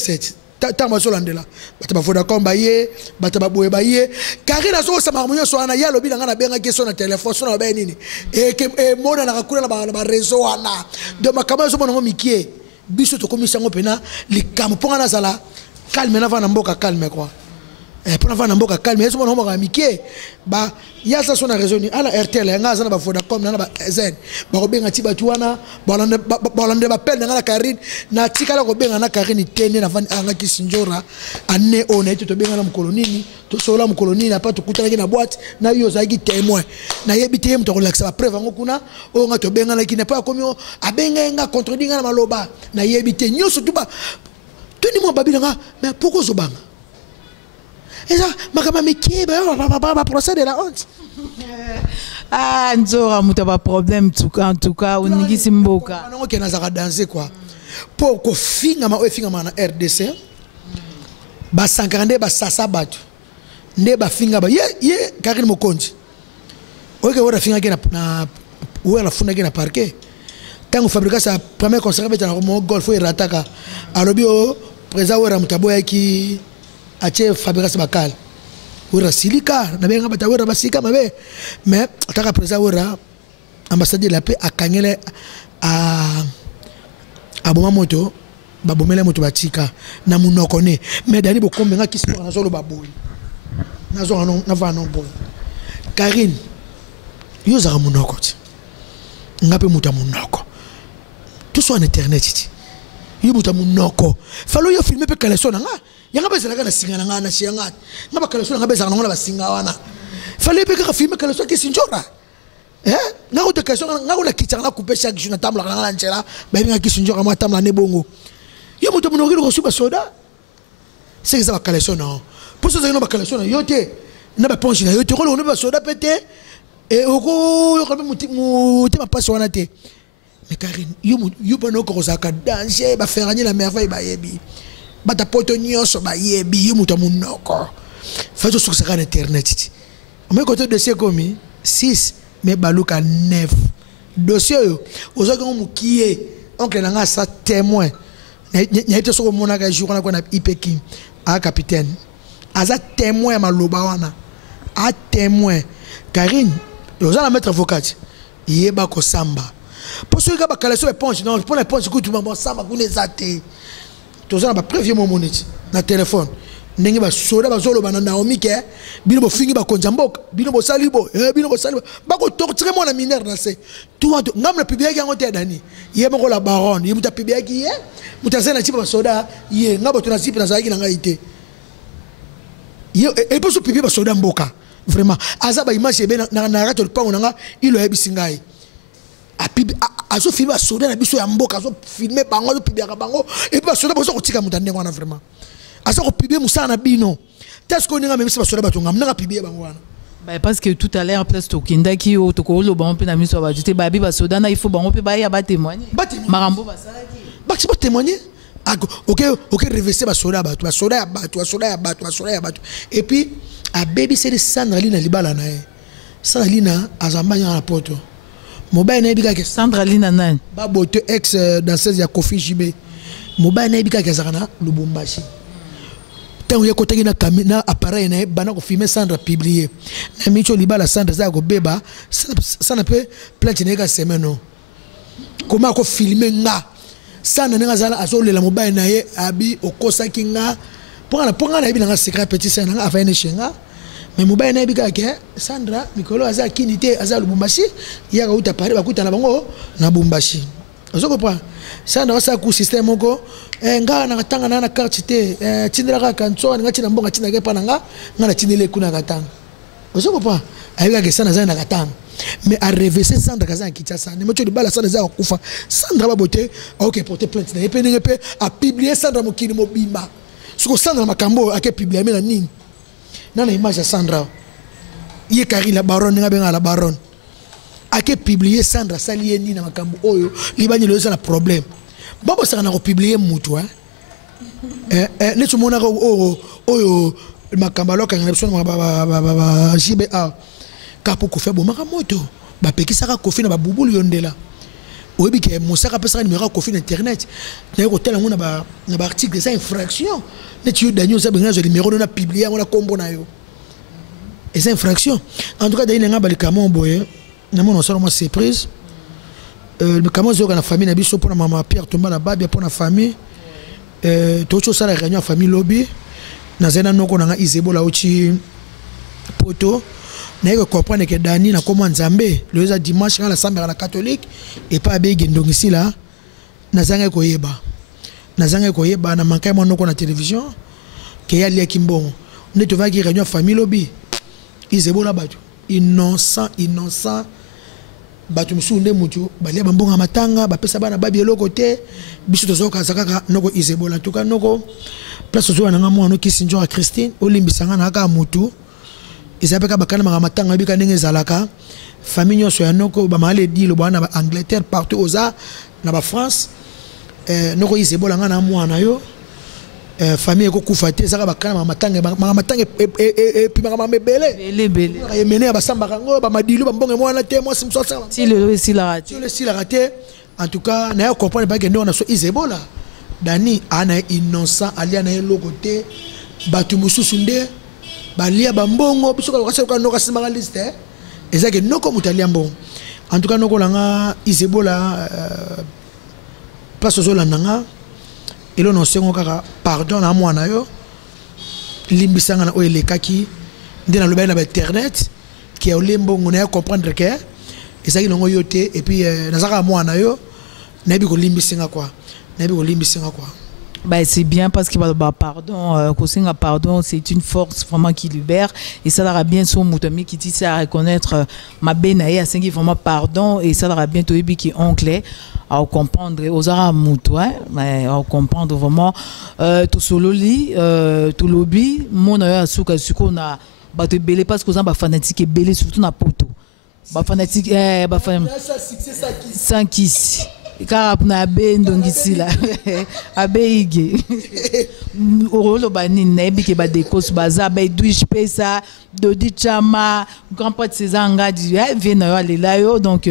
tamba solandela bataba foda komba ye bataba boye ba ye karina so sama munyo so ana yalo bi na benga ke so na téléphone so na ba nini e mona na kakula na ba réseau ana de makama so mona ngomikie biso to komisa ngo pena likamo ponga na sala calme na vana mboka calme quoi pour avoir un bon calme mais on va miquer bah il y a ça son raison à la RTL nga za na ba Vodacom na ba ZN ba ko benga ti batuana bolande ba pelle na Karine na tikala ko benga na Karine tene na van anga kisinjora ane ona to benga na mkolonini to sola mkolonini na pa to kutana na boîte na yo za ki témoin na yebite mu to relaxa ba preuve ngo kuna o nga to benga na ki ne pas comme abenga nga contredire na maloba na yebite nyoso tuba tuni mo babila mais pourquoi zo banga et ça makama mikie ba procès de la honte ah nzora muta ba problème en tout cas on ngi simboka non que nazaka danser quoi pour ko finga ma na RDC ba sankande ba sasa batu nde ba finga ba ye Karine Mokonzi oke wora finga ke na wera funa ke na parquet tango fabrica sa premier concert beta na mo golf e rataka alobi o président wera mutaboya ki ache fabrica bakal wera silika na benga bata wera basika mabe mais taka président wera ambassade de la paix akangele a boma moto ba bomela moto batika na munoko ne mais dani bokombe nga kisiko na solo baboyi na zo na va non boy Karine yo za munoko ti ngape muta munoko tout soit en internet yo muta munoko falo yo filmer pe kaleso na nga yanga bezala kana singa na nga na sianga ngaba kaleso nga bezala ngona basinga wana falo pe ka filmer kaleso ke sinjora nga ko te kaleso nga ko na kitanga na couper chaque jour na table na njela ba nga ki sinjora ma table na bongo yo muta munoko ko suba soda c'est ça ba kaleso na pour ça nga ba kaleso na yo te na ba ponche na yo te ko lo ba soda pété et oko ko muti ma passe wana te mais Karine yo bano ko zaka danger ba faire la merveille ba yebi ba ta poto nyoso ba yebi yo muta munoko fa to sur internet mais côté dossier comme 6 mais baluka 9 dossier yo ozaka mu kié oncle nanga sa témoin na été so mona ka jour na ko na IPK a capitaine aza témoin maloba wana a témoin Karine vous allez mettre avocat yeba ko samba pour ceux qui ba kala so éponge non pour l'éponge que tu m'as samba ku nezate to za ba prévieux mo monite na téléphone ndenge ba soda ba zolo ba na Naomi ke bino bo fingi ba konjamboka bino bo salibo ba ko torturer mon mineur na se tout ngam na publier ki ngote dani yeba ko la baronne yebu ta publier ki ye mutaza na tipa ba soda ye ngabo to na zipi na za ki na ngaite ye et pour so publier ba soda mboka vraiment azaba image be na rato le pango nanga ilo yebisingai azo filmer soda na biso ya mboka azo filmer bango azo publier bango et puis soda bozo kotika mutande ngwana vraiment azo ko publier musana bino est-ce qu'on nga même si soda batonga mnanga publier bango wana bah parce que tout à l'heure place tokinda ki o to ko lo bango pe na miso ba jute babi ba soda na il faut bango pe ba ya ba témoigner marambo ba sala ki ba témoigner ok reverser ba soda ya batu et puis a baby c'est Sandra Lina libala na e Sandra Lina azambanya na poto mobile na ebika ke Sandra Lina nan ba boto ex danseuse ya Kofi Jibe mobile na ebika ke zakana Lubumbashi tango ya kotaki na kamera appareil na bana ko filmer Sandra publier na micho libala Sandra za ko beba sana pe planche nega semeno comment ko filmer nga Sandra nga zala azolela mobile na ye abi okosaki nga Pongana na ibina secret petit sen nga afane shenga mais mobile na ibika ke Sandra Mikolo aza kinité aza Lubumbashi ya ka uta pare bakuta na bango na Lubumbashi ozoko pa Sandra wasa ku système moko nga na katanga na carte te tindela ka kanso nga tina mbonga tina ke pananga nga na tinele kuna katanga ozoko pa ayika ke Sandra za na katanga mais à reverser Sandra kaza kitasa ne moto libala Sandra za kufa Sandra babote OK porter plainte na epene pe a publier Sandra mokini mobimba Soko Sandra makambo ake publier na nini nana image ya Sandra ye Karine la baronne nga benga la baronne ake publier Sandra sali ye nini na makambo oyo libani lo za na problème babo saka na ko publier mutu ne tumona ko oyo makambo loka ngana biso ba JBA kapo ko fe bo makamoto ba pekisaka kofi na ba bubulu yondela oyebi ke mosaka pesa numéro kofi na internet na ko tela ngona ba article ça infraction ne tu Daniel ça benga numéro na publier ngona kombo na yo et c'est infraction en tout cas d'ailleurs nga balikamo boye na mon solo surprise le kamo zo na famille na biso pour maman Pierre Tomba na babia pour na famille to cho sala réunion famille lobby nazena noko nanga Isebola uchi poto na yeko comprendre que Dani na comment Nzambe le dimanche la sambe la catholique et pas bege ndongisi la nazanga koyeba na manka mo noko na télévision que ya lia kimbongo ne te va qui réunion famille lobby Isebola batu innocent batu musunde mutu balia bambonga matanga bapesa bana babi eloko te biso tozoka zakaka noko Isebola tuka noko place zo na mwana Kisinjo Christine olimbisanga na ka mutu Isabeka bakana matanga bika ndenge zalaka famille nyonso ya noko ba male di lo bana ba Angleterre partout oza na ba France noko Isebola nga na mwana yo famille ko kufate zaka bakana matanga puis ba mebele bele yemene ba samba kango ba madilu ba mbonge mwana te moi simso ça si le raté en tout cas na comprendre pas que ndo na so Isebola Dani ana innocent alia na eloko te batu mususu nde balia bambongo biso ka noka simanga liste ezake noko mutalia mbongo en tout cas noko langa Isebola place zo landanga elo no sengo kaka pardon na mwana yo limbisanga na oyelekaki ndina loba na internet qui est limbongo na comprendre que ezaki longo yote et puis nazaka mwana yo na bi ko limbisinga quoi Bah, c'est bien parce que pardon, c'est une force vraiment qui libère et ça aura bien son moutami qui dit ça à reconnaître ma benaïa, c'est qui vraiment pardon et ça aura bien tout et qui oncle à comprendre aux arabes moutois, mais à comprendre vraiment tout solo li, tout lobby, mon a souka suko na bato belé parce que aux fanatique belé surtout na poto, ba fanatique sans kiss. Car na be ndongisi la abeige orolo bani nebi ke ba dekos baza ba douche pesa dodi chama grand pote sezanga di vient na lela yo donc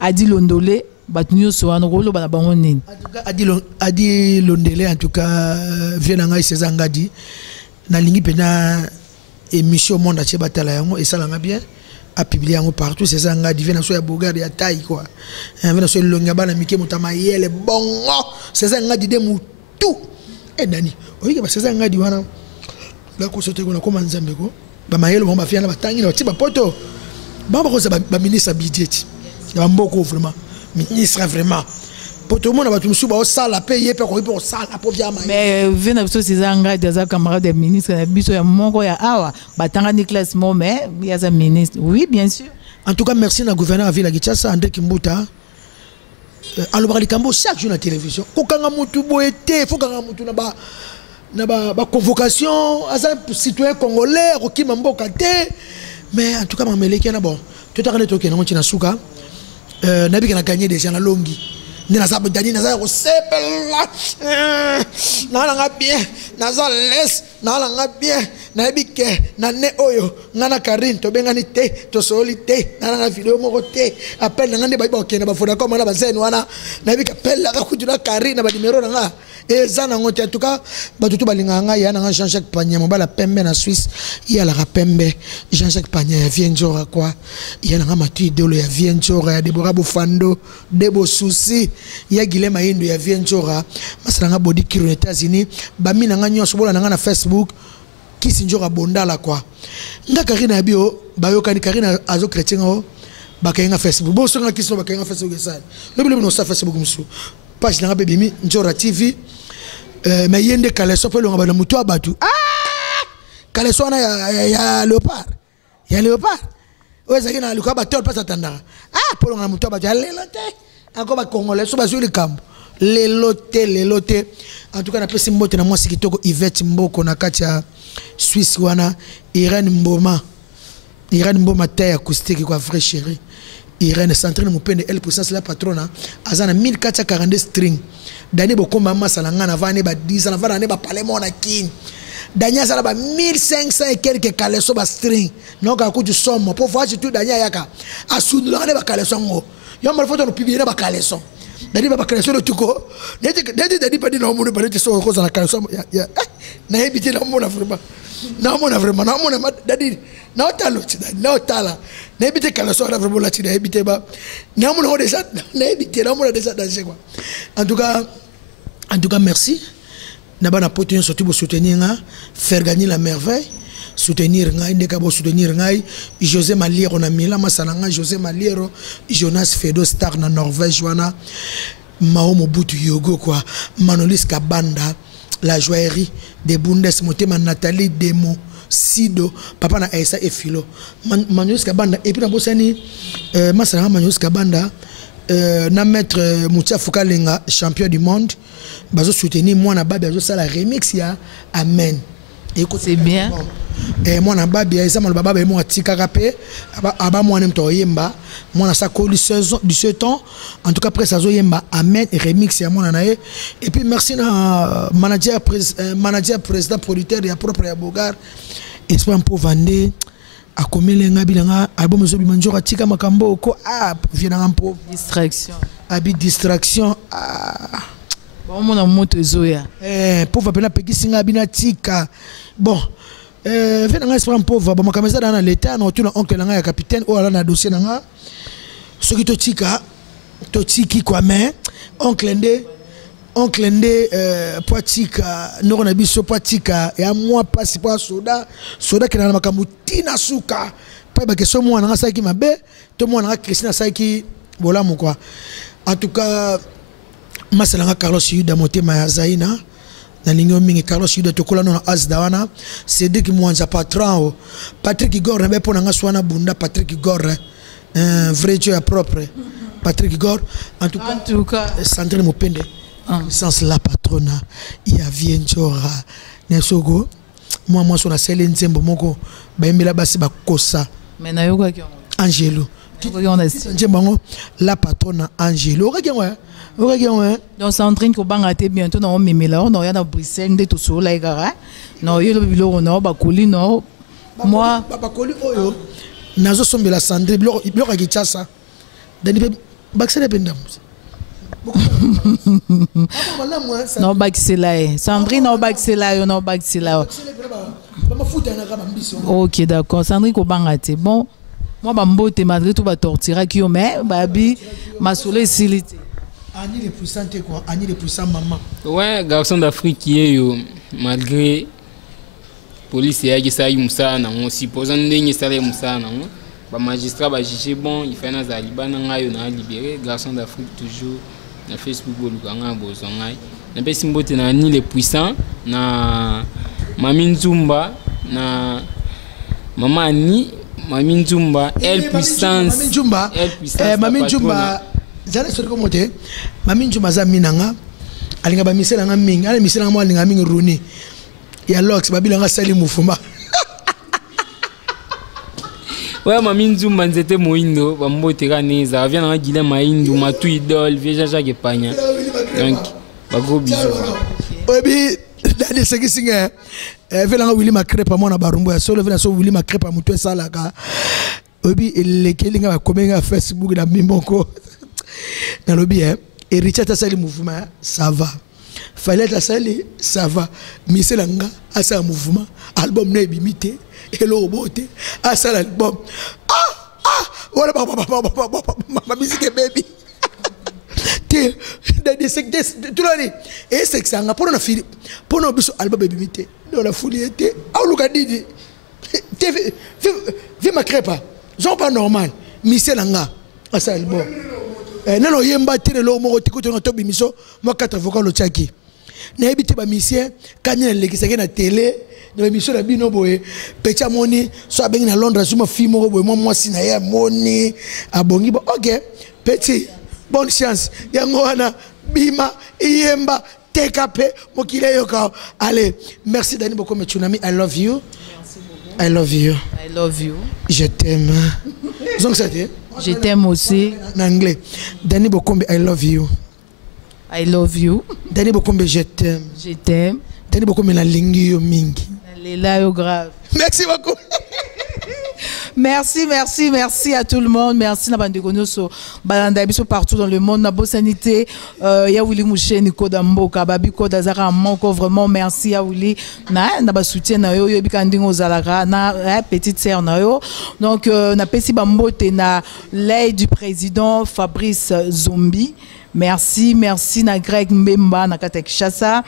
adi londolé batnyo so an rolo bana bango nini adi londolé en tout cas vient na sezanga di na lingi pena émission monde a batala yango et ça langa bien a publié partout c'est ça nga divina so ya bogar ya taille quoi vena so longa bana mike mutama yele bongo c'est ça nga dide mutu et Dani oyi ba c'est ça nga di wana la ko sote ko na ko Nzambe ko ba mayelo ba fia na batangi na tiba poto ba ko se ba ministre budget ya mboko vraiment ministre vraiment poto mona ba tumsu ba sala payer pe ko pour sala pour via mais vena so c'est ça nga des camarades des ministres biso ya moko ya awa batanga ni classement mais il y a un ministre oui bien sûr en tout cas merci na gouverneur à Ville Kinshasa André Kimbuta alobra likambo chaque jour na télévision ko kanga mutu boete faut kanga mutu na ba convocation asa citoyen congolais ko ki mamboka te mais en tout cas mameleki na bon tout à l'heure toke na monti na suka nabi kana gagner déjà na longi ni naza Dani naza ko sepela na bien naza les na bien na bike na ne oyo ngana Karine to bengani te to soli te na video moko te appel ngande ba okena ba foda comme na ba zen wana na bika appel la ku dina Karine ba numéro nga ezana ngote en tout cas ba tutu balinga nga ya na Jean-Jacques Pagna mobala pembe na Suisse ya la pembe Jean-Jacques Pagna ya vienjora quoi ya na matu idolo ya vienjora ya Deborah Bofando Debo Souci ya Guilema Hindu ya vienjora masanga body kiro aux États-Unis ba mina nga nyonso bola na Facebook Kisinjo Bondala quoi nga Karina bio bayokani Karina azo chrétien o bakayenga Facebook bo so nga kiso bakayenga Facebook esali lobi lobi no sa Facebook musu page na bebimi Njora TV mais yende kaleso pe lo ngaba mutu abatu kaleso na ya léopard oza kina luka ba tol pasa tandaka polo ngana mutu abatu ya lelote encore ba congolais so ba sur le camp lelote en tout cas na pesi mbote na mwasi kitoko Yvette Mboko na kati ya Suisse wana Irène Mboma taille acoustique quoi vrai chéri Irène s'entraîne mon peine elle puissance la patronne azana 1442 string Dani bokomba masala ngana vane ba 10 ans vana ne ba parlement na kin Dania sala ba 1500 et quelques caleçons ba string donc à coup du somme pour voir tout Dania yaka asunu la ne ba caleçon ngo yo mal photo no publier na ba caleçon Dani ba caleçon le tuko Dani pas dit non mon pas dit so ko na caleçon ya na ebité na mon vraiment Dani na otalo na otala na ebité caleçon na vraiment la na ebité ba na mon déjà na ebité na mon déjà danger quoi en tout cas merci Nabana potin surtout pour soutenir faire gagner la merveille. Soutenir ngai ndeka bo soutenir ngai José Maliero na Mila masananga José Maliero Jonas Fedo Star na Norvège wana Mao Mobutu Yogo quoi Manolis Kabanda la joaillerie de Bundes Motema Nathalie Demo Sido papa na Esa et Philo Manolis Kabanda et puis na bosani masananga Manolis Kabanda na maître Moutia Foukalenga champion du monde bazo soutenir moi na babi bazo sala remix ya amen. C'est bien. Et moi, je suis un baba, moi, yemba, moi, ça colle 17 ans. En tout cas, après ça, yemba, amen, remix, et puis merci à manager, président, producteur, et à propre Bogar, et c'est un peu vendé. A combien les bilanga album zo bimanjora tika makambo ko vient un peu distraction. Abi distraction Bon mon moto zoya. Pauvre pena peki singa bina tika. Bon venanga esprit pauvre ba makameza dans l'état na tuna oncle nanga ya capitaine o ala na dossier nanga. Soki to tika to tiki kwa mais oncle ndé poatika noko na biso poatika ya moi pasi po soda kena na makambo tina suka pa ba keso mo nanga saki mabe to mo nanga Christina saki bolamu quoi. En tout cas masalanga Carlos Yuda motema ya Zaina na lingo mingi Carlos Yuda tokola no Asda wana Cédric Mwanza patron Patrick Igor na bepo nanga swana bunda Patrick Igor vrai Dieu propre Patrick Igor en tout cas Sandrine Mopende sans la patrona il y a bien jora nesogo moi sur la selle nzembo moko ba mbela basi ba kosa mais na yoka ki Angelo la patronne Angelo. Donc Sandrine ko banga te bientôt na memela on ya na Bruxelles de tout so la gara. Non yo bilo no ba koli no. Moi ba koli oyo nazo sombela Sandrine bilo ka kitasa. Dani baksele pendam. Non baksela Sandrine no baksela yo no baksela. OK d'accord Sandrine ko banga te. Bon moi bambote malgré tout ba tortira qui yo mais babi masole silité. Ani les puissants quoi, ani les puissants maman. Ouais, garçon d'Afrique qui est yo malgré police ya qui ça musa na on supposant ndenge ça les musa na ba magistrat ba juger bon il fait na za libana ngayo na libérer garçon d'Afrique toujours na Facebook bolukanga bozongai. Na pesi mbote na ani les puissants na Mami Nzumba na Mama Ani Mami Nzumba, elle puissance. Mami Nzumba, zale sori ko mote. Mami Nzumba za minanga. Alinga ba misela nga mingi, ale misela nga alinga mingi runi. Ya lox babila nga sali mufuma. Ouais, Mami Nzumba nzete moindo, ba mbote kaneza, vient na gile maindu, matu idole, veja Jacques Pagna. Donc, ba gros bisous. Obi dade sekisinga. Velanga Willy Makrepa mona barumbo ya solo vena so Willy Makrepa mutu esalaka obi elekelinga ba komenga Facebook na mimboko na lobi et Richard asali mouvement ça va fallait asali ça va miselanga asa mouvement album na ebimité elo bote asala album wala ma musique baby te des secteurs tout le et c'est que ça nga pour na fili pour no biso album ebimité dans la folie était ah luka didi vi ma crépa sont pas normal Michel Anga asa album non yemba tire lo mo tikuto na tobi miso mo 4 vocal lo tchaki na ebité ba Michel kanya lekisaka na télé na miso na bino boye pecha moni so abengi na Londres suma film mo boye mo sina ya moni abongi bo OK petit bonne chance yango wana bima yemba TKP mokile yoka. Allez, merci Dani beaucoup mais Tsunami, I love you. Merci beaucoup. I love you. I love you. Je t'aime. Je t'aime aussi. En anglais. Dani Bokombe, I love you. I love you. Dani Bokombe, je t'aime. Je t'aime. Dani Bokombe, la lingi yo mingi. Là yo grave. Merci beaucoup. Merci à tout le monde. Merci Nabandegonoso, Balandabiso partout dans le monde. Nabo sanité, ya Willy Mouché, Nico Damboka, Babiko Dazara Moko, vraiment merci à Willy. Naba soutien na yo, Bikandingo Zalara, na petite sœur na yo. Donc na pesi bambote na l'aide du président Fabrice Zombi. Merci na Greg Mbemba na Katek Chassa.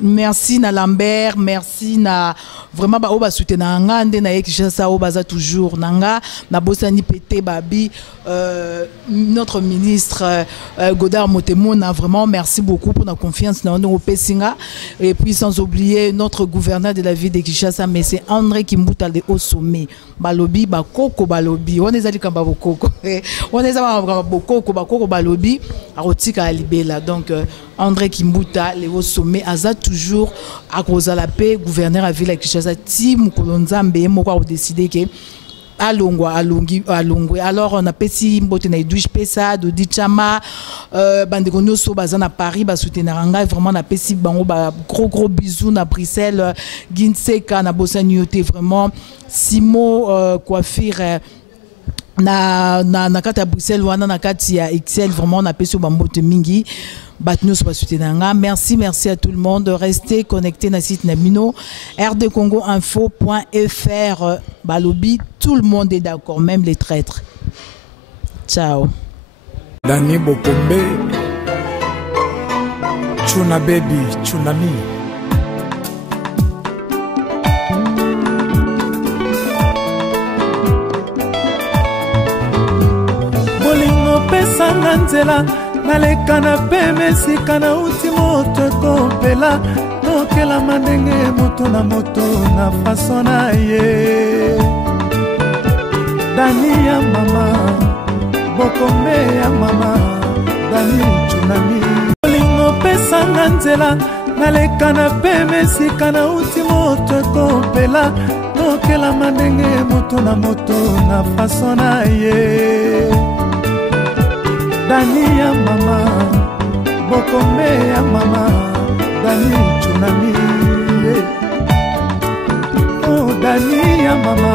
merci na Lambert, merci na vraiment ba oba soutenir ngande na Kinshasa obaza toujours nanga na bosani pété babi notre ministre Godard Motemona, vraiment merci beaucoup pour la confiance dans nos Pessinga, et puis sans oublier notre gouverneur de la ville de Kinshasa, mais c'est André Kimbuta de au sommet balobi bakoko balobi on est allé kamba bokoko on est allé bakoko balobi a rotika alibela. Donc André Kimbuta le au sommet aza toujours à cause de la paix gouverneur à ville de Kinshasa ti mukolonzambe moko a décidé que alongwa alongwe. Alors on a pesi mbote na Edwige Pesa do Dichama bandeko nyonso baza na Paris ba soutenir nga, vraiment na pesi bango ba gros bisous na Bruxelles Ginseka na bosani yote, vraiment Simo coiffure na kati ya Bruxelles wana na kati ya XL, vraiment na pesi ba mbote mingi. Merci à tout le monde. Restez connectés dans le site Namino, rdcongoinfo.fr. Balobi, tout le monde est d'accord, même les traîtres. Ciao. Dani Bokombe, Chuna Baby, Chunami. Bolingo pesa nzela naleka na pe mesika na uti moto ekopela tokela mandenge moto na faso na ye. Dani ya mama Bokombe ya mama Dani Chunami. Bolingo pesa nzela naleka na pe mesika na uti moto ekopela tokela mandenge moto na faso na ye. Dani ya mama Bokombe ya mama Dani Chunami. Oh Dani ya mama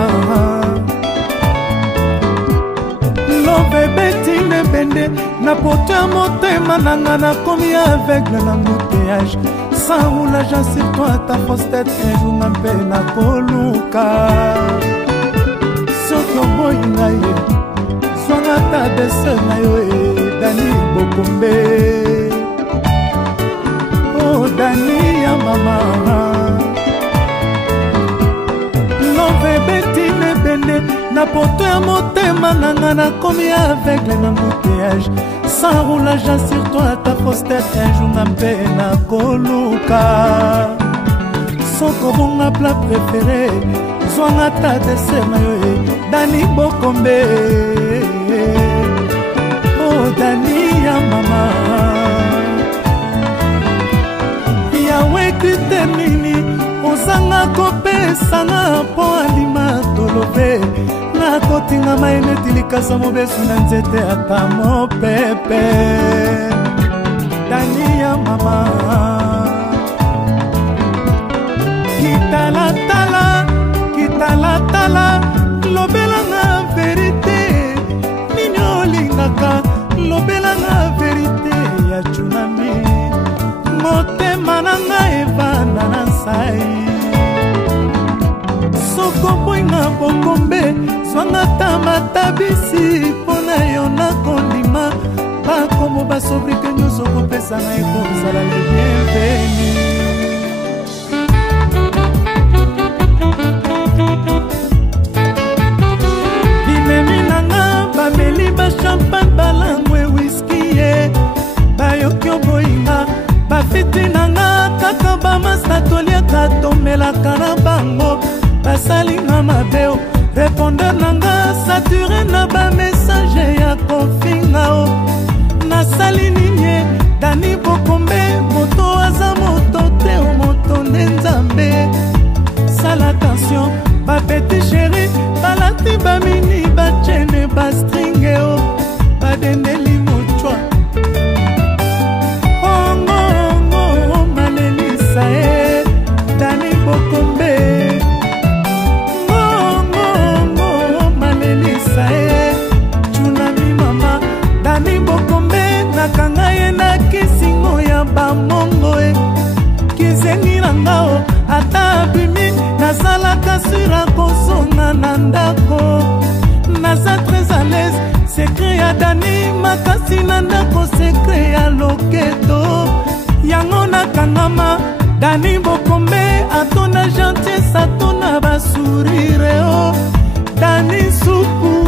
Lobe beti ne bende na pote motema nanga na komi aveugle na moutillage. Sans roulage sur toi ta fausse tête un jour na mpe na koluka. Soko boy na ye Swangata dese na yo Dani Bokombe. Oh Dani ya mama Love beti ne bende na poto ya motema nanga na komi aveugle na moutillage. Sans roulage sur toi ta fausse tête un jour na mpe na koluka. Soko bonga plat préféré Swangata dese na yo Dani Bokombe. Oh Dani ya mama Yawe kutemini ozanga kopesanga po alima tolobe na kotinga maene tilikasa mobesu na nzete ata mopepe. Dani ya mama Kitala lobelanga verite nini olingaka lobelanga verite ya Chunami. Motema nanga evanda na nsai soko boinga Bokombe zwangata matabisi mpona yo na kondima bakomo basobrike nyonso kopesanga ekozala le bienvenu. Bameli ba champagne balangwe whisky ye bayokyo boinga bafiti nanga kaka bamasatolia katomelaka na bango basalinga mabeo répondeur nanga saturé na bamessage ya kofinga o nasali nini. Dani Bokombe moto aza moto te o moto nde nzambe. Sala attention bapeti chéri balati bamini bachene bastringe o badendeli mochwa. Ongo malelisa e Dani Bokombe. Ongo malelisa e Chunami mama Dani Bokombe. Nakanga ye na kisingo ya bamongo e kizengi nangao ata abimi nazalaka sura kosonga na ndako. Naza très à l'aise secret ya Dani makasi na ndako secret ya loketo yango nakangama Dani Bokombe atona gentillesse atona basourire oh Dani Suku